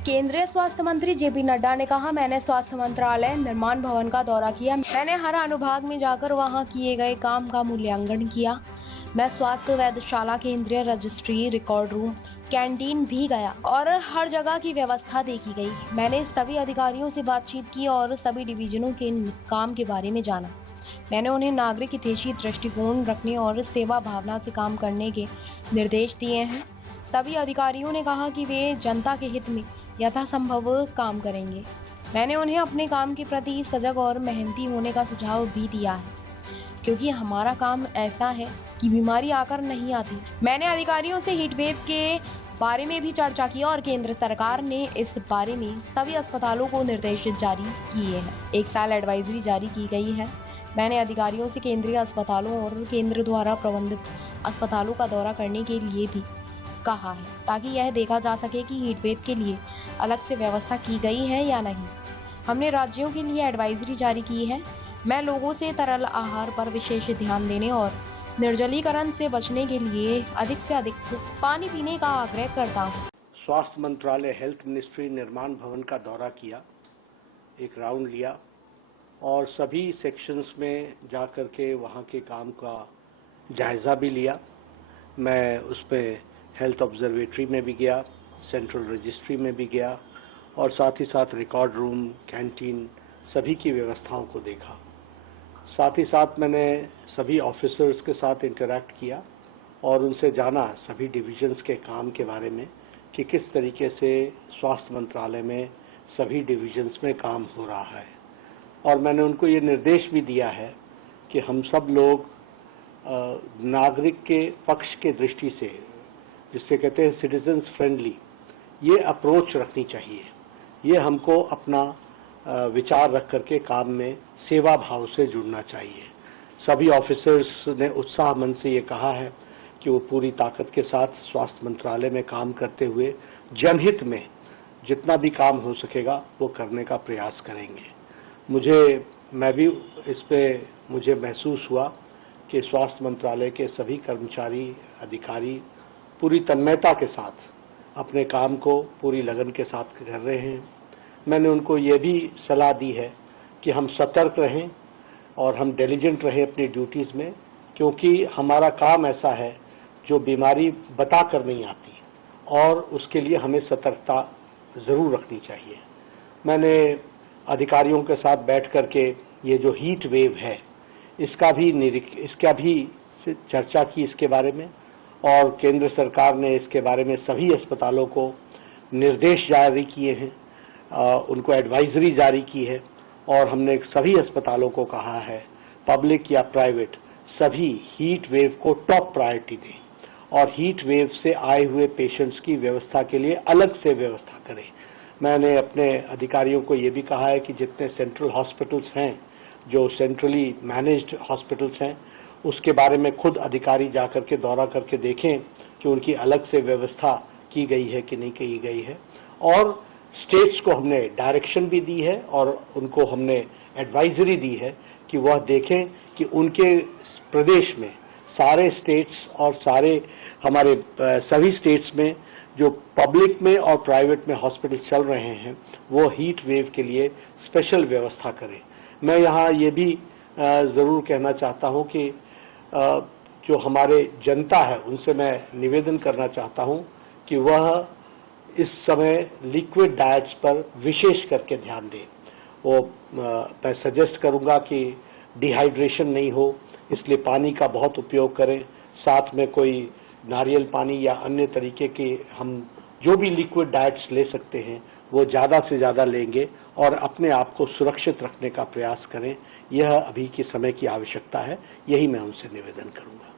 केंद्रीय स्वास्थ्य मंत्री जेपी नड्डा ने कहा, मैंने स्वास्थ्य मंत्रालय निर्माण भवन का दौरा किया। मैंने हर अनुभाग में जाकर वहां किए गए काम का मूल्यांकन किया। मैं स्वास्थ्य वेधशाला, केंद्रीय रजिस्ट्री, रिकॉर्ड रूम, कैंटीन भी गया और हर जगह की व्यवस्था देखी गई। मैंने सभी अधिकारियों से बातचीत की और सभी डिवीजनों के काम के बारे में जाना। मैंने उन्हें नागरिक हितैषी दृष्टिकोण रखने और सेवा भावना से काम करने के निर्देश दिए हैं। सभी अधिकारियों ने कहा कि वे जनता के हित में यथासंभव काम करेंगे। मैंने उन्हें अपने काम के प्रति सजग और मेहनती होने का सुझाव भी दिया है, क्योंकि हमारा काम ऐसा है कि बीमारी आकर नहीं आती। मैंने अधिकारियों से हीट वेव के बारे में भी चर्चा की और केंद्र सरकार ने इस बारे में सभी अस्पतालों को निर्देश जारी किए हैं। 1 साल एडवाइजरी जारी की गई है। मैंने अधिकारियों से केंद्रीय अस्पतालों और केंद्र द्वारा प्रबंधित अस्पतालों का दौरा करने के लिए भी कहा है, ताकि यह देखा जा सके कि हीट वेव के लिए अलग से व्यवस्था की गई है या नहीं। हमने राज्यों के लिए एडवाइजरी जारी की है। मैं लोगों से तरल आहार पर विशेष ध्यान देने और निर्जलीकरण से बचने के लिए अधिक से अधिक पानी पीने का आग्रह करता हूँ। स्वास्थ्य मंत्रालय, हेल्थ मिनिस्ट्री निर्माण भवन का दौरा किया, एक राउंड लिया और सभी सेक्शंस में जा कर के वहाँ के काम का जायज़ा भी लिया। मैं उस पर हेल्थ ऑब्जर्वेटरी में भी गया, सेंट्रल रजिस्ट्री में भी गया और साथ ही साथ रिकॉर्ड रूम, कैंटीन, सभी की व्यवस्थाओं को देखा। साथ ही साथ मैंने सभी ऑफिसर्स के साथ इंटरैक्ट किया और उनसे जाना सभी डिविजन्स के काम के बारे में कि किस तरीके से स्वास्थ्य मंत्रालय में सभी डिविजन्स में काम हो रहा है। और मैंने उनको ये निर्देश भी दिया है कि हम सब लोग नागरिक के पक्ष के दृष्टि से, जिससे कहते हैं सिटीजन्स फ्रेंडली, ये अप्रोच रखनी चाहिए। ये हमको अपना विचार रख करके काम में सेवा भाव से जुड़ना चाहिए। सभी ऑफिसर्स ने उत्साह मन से ये कहा है कि वो पूरी ताकत के साथ स्वास्थ्य मंत्रालय में काम करते हुए जनहित में जितना भी काम हो सकेगा वो करने का प्रयास करेंगे। मैं भी इस पे मुझे महसूस हुआ कि स्वास्थ्य मंत्रालय के सभी कर्मचारी, अधिकारी पूरी तन्मयता के साथ अपने काम को पूरी लगन के साथ कर रहे हैं। मैंने उनको ये भी सलाह दी है कि हम सतर्क रहें और हम डिलिजेंट रहें अपनी ड्यूटीज़ में, क्योंकि हमारा काम ऐसा है जो बीमारी बता कर नहीं आती और उसके लिए हमें सतर्कता ज़रूर रखनी चाहिए। मैंने अधिकारियों के साथ बैठ कर के ये जो हीट वेव है इसका भी चर्चा की इसके बारे में, और केंद्र सरकार ने इसके बारे में सभी अस्पतालों को निर्देश जारी किए हैं, उनको एडवाइजरी जारी की है और हमने सभी अस्पतालों को कहा है, पब्लिक या प्राइवेट, सभी हीट वेव को टॉप प्रायोरिटी दें और हीट वेव से आए हुए पेशेंट्स की व्यवस्था के लिए अलग से व्यवस्था करें। मैंने अपने अधिकारियों को ये भी कहा है कि जितने सेंट्रल हॉस्पिटल्स हैं, जो सेंट्रली मैनेज्ड हॉस्पिटल्स हैं, उसके बारे में खुद अधिकारी जा कर के दौरा करके देखें कि उनकी अलग से व्यवस्था की गई है कि नहीं की गई है। और स्टेट्स को हमने डायरेक्शन भी दी है और उनको हमने एडवाइजरी दी है कि वह देखें कि उनके प्रदेश में सारे स्टेट्स और सारे हमारे सभी स्टेट्स में जो पब्लिक में और प्राइवेट में हॉस्पिटल चल रहे हैं वो हीट वेव के लिए स्पेशल व्यवस्था करें। मैं यहाँ ये भी ज़रूर कहना चाहता हूँ कि जो हमारे जनता है उनसे मैं निवेदन करना चाहता हूँ कि वह इस समय लिक्विड डाइट्स पर विशेष करके ध्यान दें। मैं सजेस्ट करूँगा कि डिहाइड्रेशन नहीं हो, इसलिए पानी का बहुत उपयोग करें। साथ में कोई नारियल पानी या अन्य तरीके के हम जो भी लिक्विड डाइट्स ले सकते हैं वो ज़्यादा से ज़्यादा लेंगे और अपने आप को सुरक्षित रखने का प्रयास करें। यह अभी के समय की आवश्यकता है, यही मैं उनसे निवेदन करूँगा।